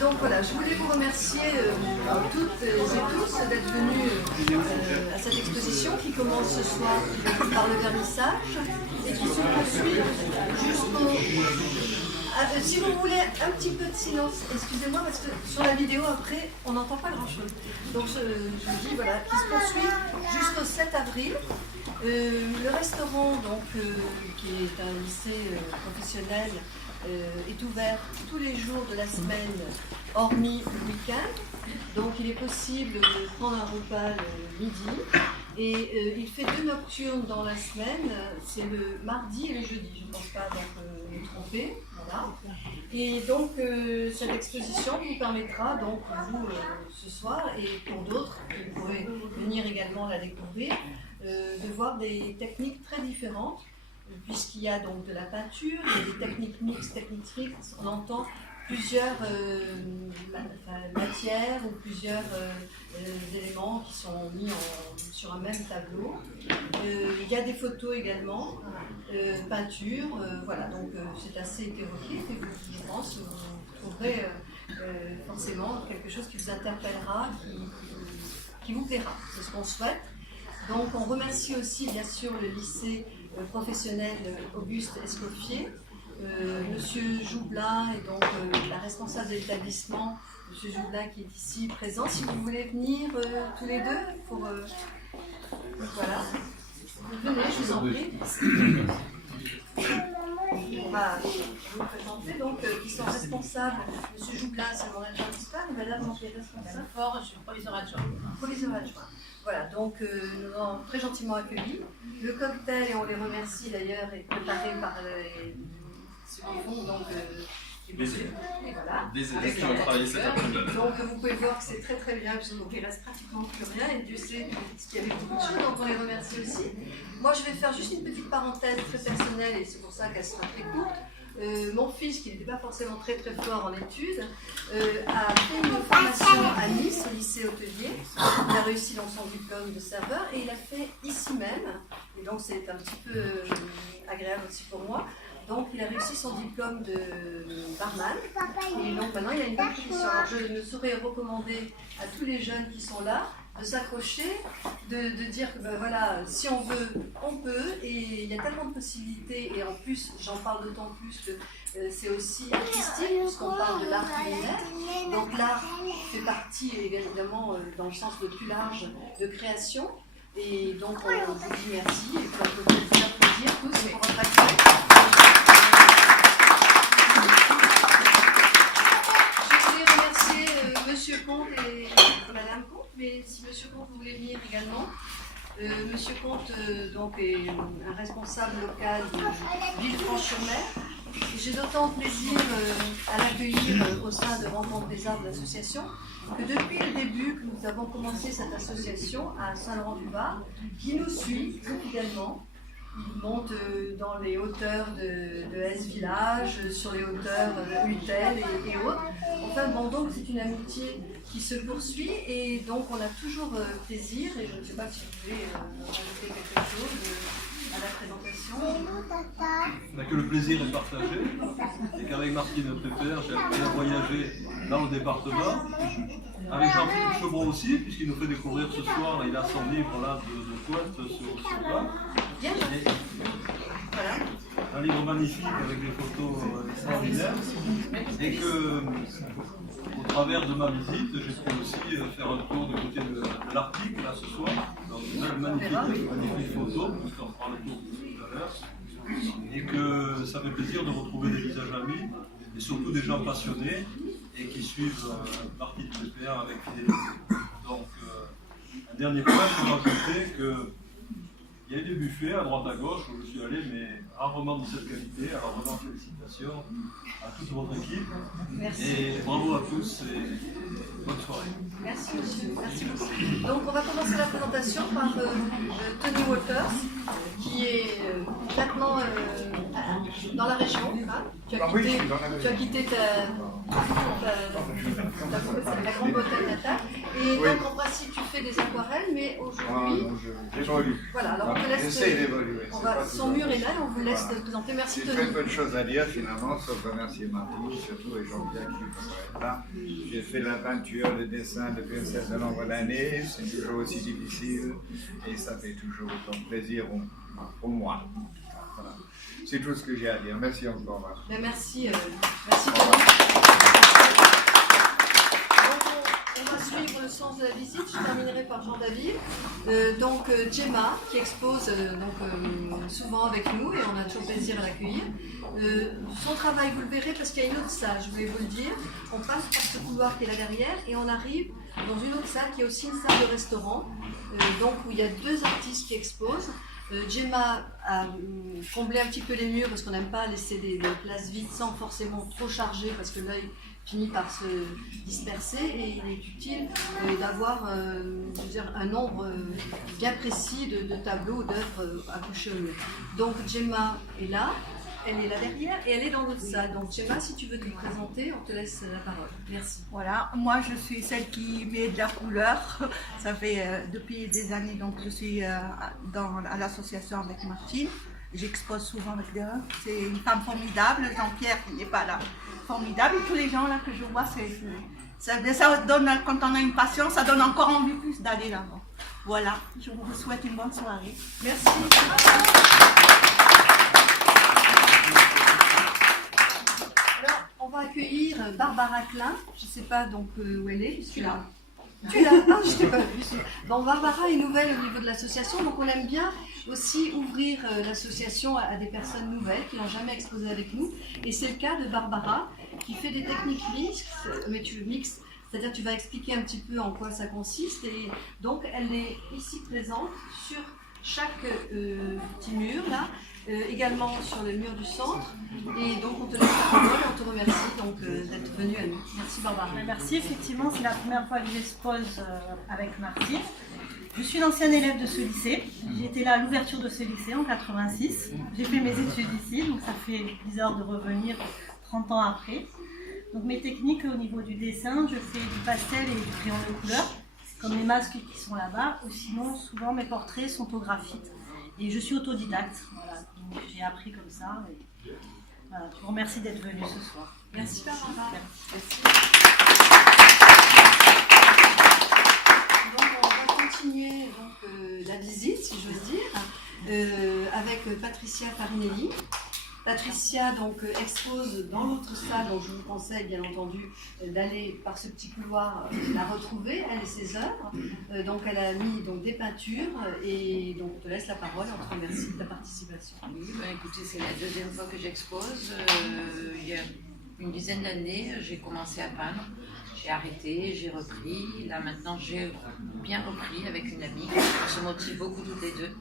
Donc voilà, je voulais vous remercier toutes et tous d'être venus à cette exposition qui commence ce soir par le vernissage et qui se poursuit jusqu'au... si vous voulez un petit peu de silence, excusez-moi parce que sur la vidéo après on n'entend pas grand chose. Donc je vous dis voilà, qui se poursuit jusqu'au 7 avril. Le restaurant donc, qui est un lycée professionnel est ouvert tous les jours de la semaine, hormis le week-end. Donc il est possible de prendre un repas le midi. Et il fait 2 nocturnes dans la semaine, c'est le mardi et le jeudi, je ne pense pas donc me tromper. Voilà. Et donc cette exposition vous permettra donc vous ce soir et pour d'autres qui pourraient venir également la découvrir, de voir des techniques très différentes. Puisqu'il y a donc de la peinture, il y a des techniques mixtes, on entend plusieurs matières ou plusieurs éléments qui sont mis sur un même tableau. Il y a des photos également, peinture, voilà, donc c'est assez hétéroclite et je pense que vous trouverez forcément quelque chose qui vous interpellera, qui vous plaira, c'est ce qu'on souhaite. Donc on remercie aussi bien sûr le lycée professionnel Auguste Escoffier, Monsieur Joublin et donc la responsable de l'établissement, Monsieur Joublin qui est ici présent. Si vous voulez venir tous les deux pour voilà, venez, je vous en prie. On va vous présenter donc qui sont responsables. Monsieur Joublin, c'est mon adjoint d'histoire, et Madame donc est responsable. Fort, je suis proviseur adjoint. Proviseur adjoint. Voilà, donc nous avons très gentiment accueillis. Le cocktail, et on les remercie d'ailleurs, est préparé par ceux qui font donc voilà. Des élèves qui ont travaillé cet après-midi. Donc vous pouvez voir que c'est très très bien, parce qu'il ne reste pratiquement plus rien, et Dieu sait qu'il y avait beaucoup de choses, donc on les remercie aussi. Moi je vais faire juste une petite parenthèse très personnelle, et c'est pour ça qu'elle sera très courte. Mon fils, qui n'était pas forcément très très fort en études, a fait une formation à Nice, au lycée hôtelier. Il a réussi dans son diplôme de serveur et il a fait ici même. Et donc c'est un petit peu agréable aussi pour moi. Donc il a réussi son diplôme de barman. Et donc maintenant il a une bonne position. Alors, je ne saurais recommander à tous les jeunes qui sont là de s'accrocher, de dire que ben voilà, si on veut, on peut, et il y a tellement de possibilités, et en plus, j'en parle d'autant plus que c'est aussi artistique, puisqu'on parle de l'art culinaire. Donc l'art fait partie évidemment, dans le sens le plus large, de création, et donc on vous dit merci, et puis on peut vous faire plaisir tous pour votre accueil. Je voulais remercier Monsieur Comte et Madame Comte. Mais si M. Comte voulait venir également, M. Comte donc est un responsable local de Villefranche-sur-Mer. J'ai d'autant plaisir à l'accueillir au sein de Rencontre des Arts de l'association que depuis le début que nous avons commencé cette association à Saint-Laurent-du-Var, qui nous suit très fidèlement. Il monte dans les hauteurs de S-Village, sur les hauteurs Utel et autres. Enfin bon, donc c'est une amitié qui se poursuit et donc on a toujours plaisir, et je ne sais pas si vous voulez rajouter quelque chose à la présentation. On n'a que le plaisir est partagé, et qu'avec Martine Pépère, j'ai appris à voyager dans le département, avec Jean-Philippe Chevron aussi, puisqu'il nous fait découvrir ce soir, il a son livre là de pointe sur là. Bien, voilà. Un livre magnifique avec des photos extraordinaires, et que au travers de ma visite, j'ai pu aussi faire un tour du côté de l'Arctique là ce soir, dans une magnifique photo, on fera le tour tout à l'heure, et que ça fait plaisir de retrouver des visages amis, et surtout des gens passionnés, et qui suivent Martine Pépère avec fidélité. Donc, un dernier point, je peux rajouter que il y a eu des buffets à droite à gauche où je suis allé, mais rarement de cette qualité. Alors vraiment félicitations à toute votre équipe. Merci. Et bravo à tous et bonne soirée. Merci monsieur, merci beaucoup. Donc on va commencer la présentation par Tony Walters, qui est maintenant dans la région. Hein. Tu as quitté la Grande-Bretagne natale. Et donc en principe tu fais des aquarelles, mais aujourd'hui. J'évolue. Voilà, alors on te laisse. J'essaie d'évoluer. Son mur est là, on vous laisse te présenter. Merci J'ai Tony. très peu de choses à dire finalement, sauf remercier Martine, surtout et Jean-Pierre qui ne pas. J'ai fait la peinture, le dessin depuis un certain nombre d'années, c'est toujours aussi difficile et ça fait toujours autant plaisir pour moi. Voilà. C'est tout ce que j'ai à dire. Merci encore. Ben merci, merci Tony. On va suivre le sens de la visite. Je terminerai par Jean-David. Gemma, qui expose souvent avec nous et on a toujours plaisir à l'accueillir. Son travail, vous le verrez parce qu'il y a une autre salle, je voulais vous le dire. On passe par ce couloir qui est là derrière et on arrive dans une autre salle qui est aussi une salle de restaurant, où il y a 2 artistes qui exposent. Gemma a comblé un petit peu les murs parce qu'on n'aime pas laisser des places vides sans forcément trop charger parce que l'œil finit par se disperser et il est utile d'avoir un nombre bien précis de tableaux, d'œuvres accrochés au mur. Donc Gemma est là, elle est là derrière et elle est dans l'autre salle. Donc Gemma, si tu veux te présenter, on te laisse la parole. Merci. Voilà, moi je suis celle qui met de la couleur. Ça fait depuis des années, donc je suis à l'association avec Martine. J'expose souvent avec des œuvres. C'est une femme formidable, Jean-Pierre qui n'est pas là, formidable. Et tous les gens là que je vois, ça donne, quand on a une passion, ça donne encore envie plus d'aller là-bas. Voilà, je vous souhaite une bonne soirée. Merci. Alors, on va accueillir Barbara Klein. Je ne sais pas où elle est. Je suis là. Tu l'as? Ah, je t'ai pas vu. Bon, Barbara est nouvelle au niveau de l'association, donc on aime bien aussi ouvrir l'association à des personnes nouvelles qui n'ont jamais exposé avec nous. Et c'est le cas de Barbara qui fait des techniques mixtes, c'est-à-dire tu vas expliquer un petit peu en quoi ça consiste. Et donc elle est ici présente sur chaque petit mur là. Également sur le mur du centre. Et donc on te laisse la parole et on te remercie d'être venue à nous. Merci Barbara. Merci, effectivement, c'est la première fois que j'expose avec Martine. Je suis l'ancienne élève de ce lycée. J'étais là à l'ouverture de ce lycée en 86. J'ai fait mes études ici, donc ça fait bizarre de revenir 30 ans après. Donc mes techniques au niveau du dessin, je fais du pastel et du crayon de couleur, comme les masques qui sont là-bas, ou sinon souvent mes portraits sont au graphite. Et je suis autodidacte, voilà, donc j'ai appris comme ça. Et voilà, je vous remercie d'être venu ce soir. Merci Barbara. Merci. Donc on va continuer la visite, si j'ose dire, avec Patricia Farinelli. Patricia expose dans l'autre salle, donc je vous conseille bien entendu d'aller par ce petit couloir la retrouver, elle et ses œuvres. Donc elle a mis des peintures et donc on te laisse la parole, on te remercie de ta participation. Oui, écoutez, c'est la deuxième fois que j'expose. Il y a une dizaine d'années, j'ai commencé à peindre, j'ai arrêté, j'ai repris. Là maintenant, j'ai bien repris avec une amie. On se motive beaucoup toutes les deux.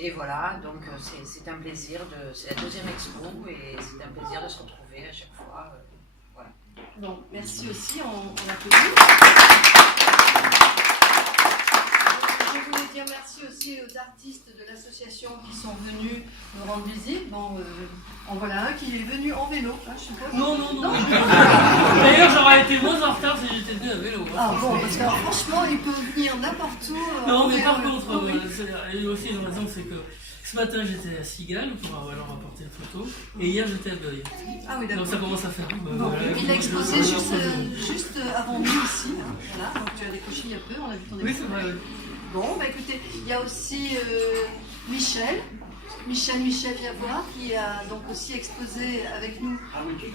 Et voilà, donc c'est un plaisir, c'est la deuxième expo et c'est un plaisir de se retrouver à chaque fois. Voilà. Donc merci aussi, on l'applaudit. Je voulais dire merci aussi aux artistes de l'association qui sont venus nous rendre visite. Bon, en voilà un qui est venu en vélo, hein, je suppose. Non. D'ailleurs, j'aurais été moins en retard si j'étais venu à vélo. Ah bon, parce que franchement, il peut venir n'importe où. Non, mais par contre, il y a aussi une raison, c'est que ce matin j'étais à Sigal pour alors apporter une photo, et hier j'étais à Goya. Ah oui, d'accord. Donc ça commence à faire. Il a exposé juste avant nous ici. Hein. Voilà, donc tu as décroché il y a peu, on a vu ton expo. Oui, c'est vrai, oui. Bon, écoutez, il y a aussi Michel Viavois qui a donc aussi exposé avec nous,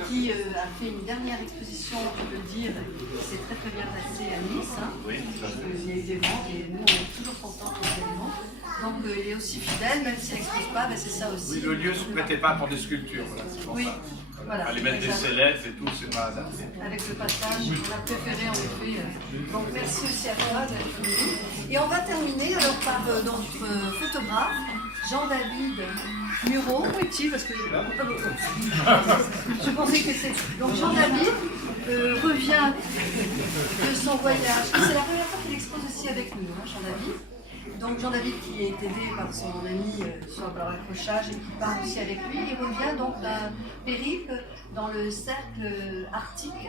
qui a fait une dernière exposition, je peux le dire, qui s'est très bien passée à Nice. Hein. Oui, il y a eu des ventes et nous on est toujours contents pour les ventes. Donc il est aussi fidèle, même s'il n'expose pas, c'est ça aussi. Oui, le lieu ne se prêtait pas pour des sculptures. Voilà, oui. Voilà, aller mettre des célèbres et tout, c'est pas adapté. Avec le passage, on a préféré en effet. Donc merci aussi à toi d'être venu. Et on va terminer alors par notre photographe, Jean-David Mureau. Où est-il? Parce que je pensais que c'était. Donc Jean-David revient de son voyage. C'est la première fois qu'il expose aussi avec nous, hein, Jean-David. Donc Jean-David qui est aidé par son ami sur l'accrochage et qui part aussi avec lui, il revient donc d'un périple dans le cercle arctique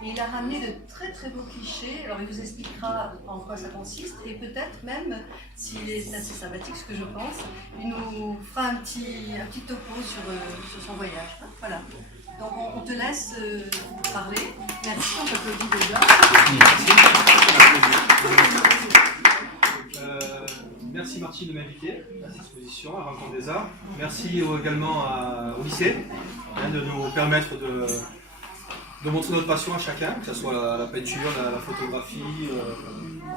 Et il a ramené de très très beaux clichés. Alors il vous expliquera en quoi ça consiste et peut-être même, s'il est assez sympathique, ce que je pense, il nous fera un petit topo sur son voyage. Hein, voilà. Donc on te laisse parler. Merci, on t'applaudit déjà. Merci Martine de m'inviter à cette exposition, à Rencontre des Arts. Merci également au lycée de nous permettre de montrer notre passion à chacun, que ce soit la peinture, la photographie,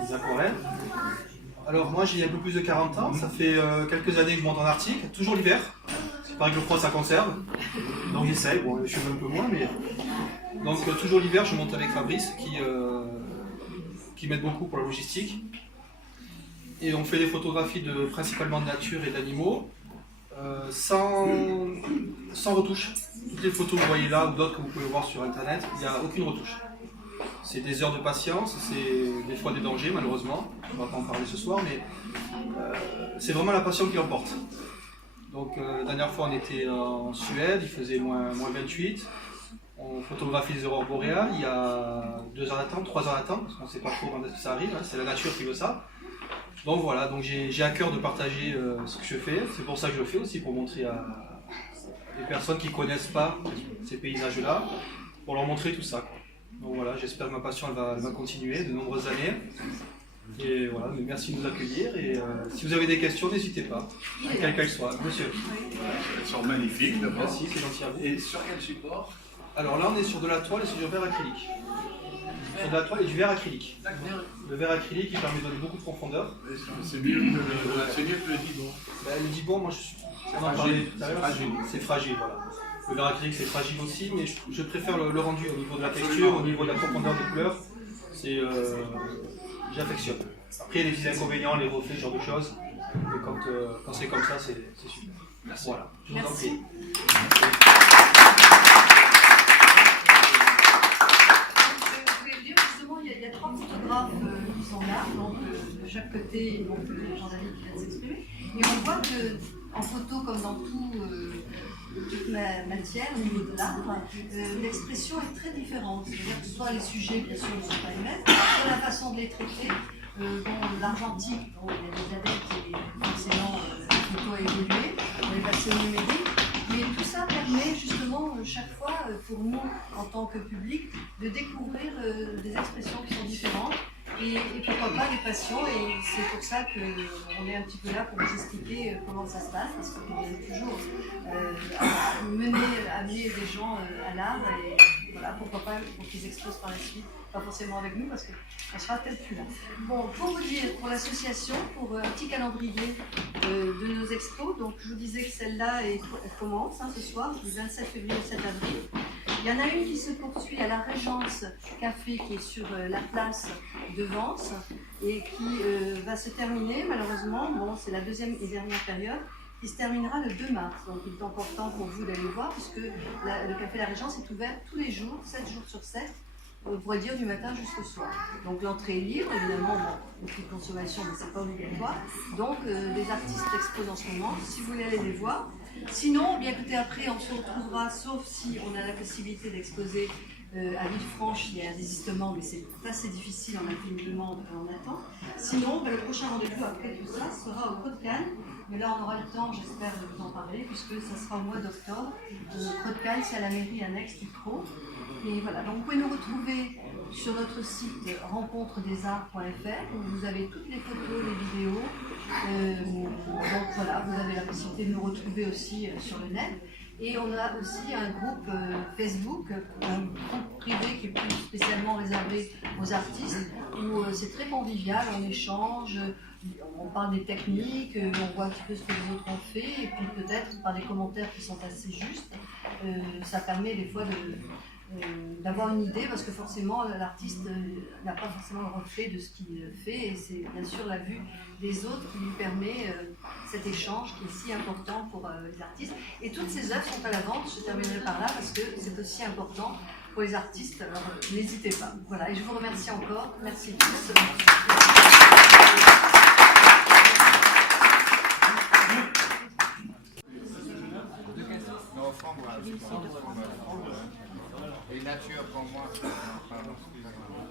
les aquarelles. Alors moi j'ai un peu plus de 40 ans, ça fait quelques années que je monte en Arctique, toujours l'hiver. Il paraît que le froid ça conserve, donc j'essaye, bon je suis un peu moins, mais... Donc toujours l'hiver je monte avec Fabrice qui m'aide beaucoup pour la logistique. Et on fait des photographies principalement de nature et d'animaux, sans retouche. Toutes les photos que vous voyez là ou d'autres que vous pouvez voir sur internet, il n'y a aucune retouche. C'est des heures de patience, c'est des fois des dangers malheureusement, on ne va pas en parler ce soir, mais c'est vraiment la passion qui l'emporte. Donc la dernière fois on était en Suède, il faisait moins 28, on photographie les aurores boréales, il y a 2 heures d'attente, 3 heures d'attente, parce qu'on ne sait pas trop quand est-ce que ça arrive, hein, c'est la nature qui veut ça. Donc voilà, donc j'ai à cœur de partager ce que je fais, c'est pour ça que je le fais aussi, pour montrer à des personnes qui ne connaissent pas ces paysages-là, pour leur montrer tout ça, quoi. Donc voilà, j'espère que ma passion elle va continuer de nombreuses années. Et voilà, mais merci de nous accueillir et si vous avez des questions, n'hésitez pas, quelle qu'elle soit. Monsieur. Elles sont magnifiques d'abord. Merci, c'est gentil à vous. Et sur quel support? Alors là, on est sur de la toile et sur du verre acrylique. Sur de la toile et du verre acrylique. Le verre acrylique, il permet de donner beaucoup de profondeur. C'est mieux que le Dibon. Le Dibon, moi, on en parlait tout à l'heure, c'est fragile, voilà. Le verre acrylique, c'est fragile aussi, mais je préfère le rendu au niveau de la texture, au niveau de la profondeur des couleurs. J'affectionne. Après, il y a des petits inconvénients, les reflets, ce genre de choses. Mais quand c'est comme ça, c'est super. Merci. Voilà, je vous en Merci. prie. Il y a 3 photographes qui sont là, donc de chaque côté, donc Jean-David qui vient de s'exprimer. Et on voit qu'en photo, comme dans toute matière, au niveau de l'art, l'expression est très différente. C'est-à-dire que soit les sujets, bien sûr, ne sont pas les mêmes, soit la façon de les traiter. L'argentique, il y a des adeptes et forcément la photo a évolué, on est passé au numérique. Mais tout ça permet justement chaque fois pour nous en tant que public de découvrir des expressions qui sont différentes et pourquoi pas des passions, et c'est pour ça qu'on est un petit peu là pour vous expliquer comment ça se passe, parce qu'on vient toujours amener des gens à l'art et voilà, pourquoi pas pour qu'ils exposent par la suite, pas forcément avec nous parce qu'on sera peut-être plus là. Bon, pour vous dire, pour l'association, pour un petit calendrier de nos expos, donc je vous disais que celle-là elle commence ce soir, du 27 février au 7 avril. Il y en a une qui se poursuit à la Régence Café qui est sur la place de Vence et qui va se terminer malheureusement, bon, c'est la deuxième et dernière période, qui se terminera le 2 mars. Donc il est important pour vous d'aller le voir puisque le Café La Régence est ouvert tous les jours, 7 jours sur 7. On pourrait dire du matin jusqu'au soir. Donc l'entrée est libre, évidemment, une petite consommation, mais c'est pas obligatoire. Donc les artistes exposent en ce moment, si vous voulez aller les voir. Sinon, bien écoutez, après on se retrouvera, sauf si on a la possibilité d'exposer à Villefranche, il y a un désistement, mais c'est assez difficile, on a fait une demande, on attend. Sinon, le prochain rendez-vous après tout ça sera au Creux de Cannes, mais là on aura le temps, j'espère, de vous en parler, puisque ça sera au mois d'octobre. Creux de Cannes, c'est à la mairie annexe du Creux. Et voilà, donc vous pouvez nous retrouver sur notre site rencontredesarts.fr où vous avez toutes les photos, les vidéos. Donc voilà, vous avez la possibilité de nous retrouver aussi sur le net. Et on a aussi un groupe Facebook, un groupe privé qui est plus spécialement réservé aux artistes, où c'est très convivial, on échange, on parle des techniques, on voit un petit peu ce que les autres ont fait, et puis peut-être par des commentaires qui sont assez justes, ça permet des fois d'avoir une idée, parce que forcément l'artiste n'a pas forcément le reflet de ce qu'il fait, et c'est bien sûr la vue des autres qui lui permet cet échange qui est si important pour les artistes. Et toutes ces œuvres sont à la vente, je terminerai par là, parce que c'est aussi important pour les artistes, alors n'hésitez pas. Voilà, et je vous remercie encore, merci tous. Et nature pour moi, pardon, excusez-moi.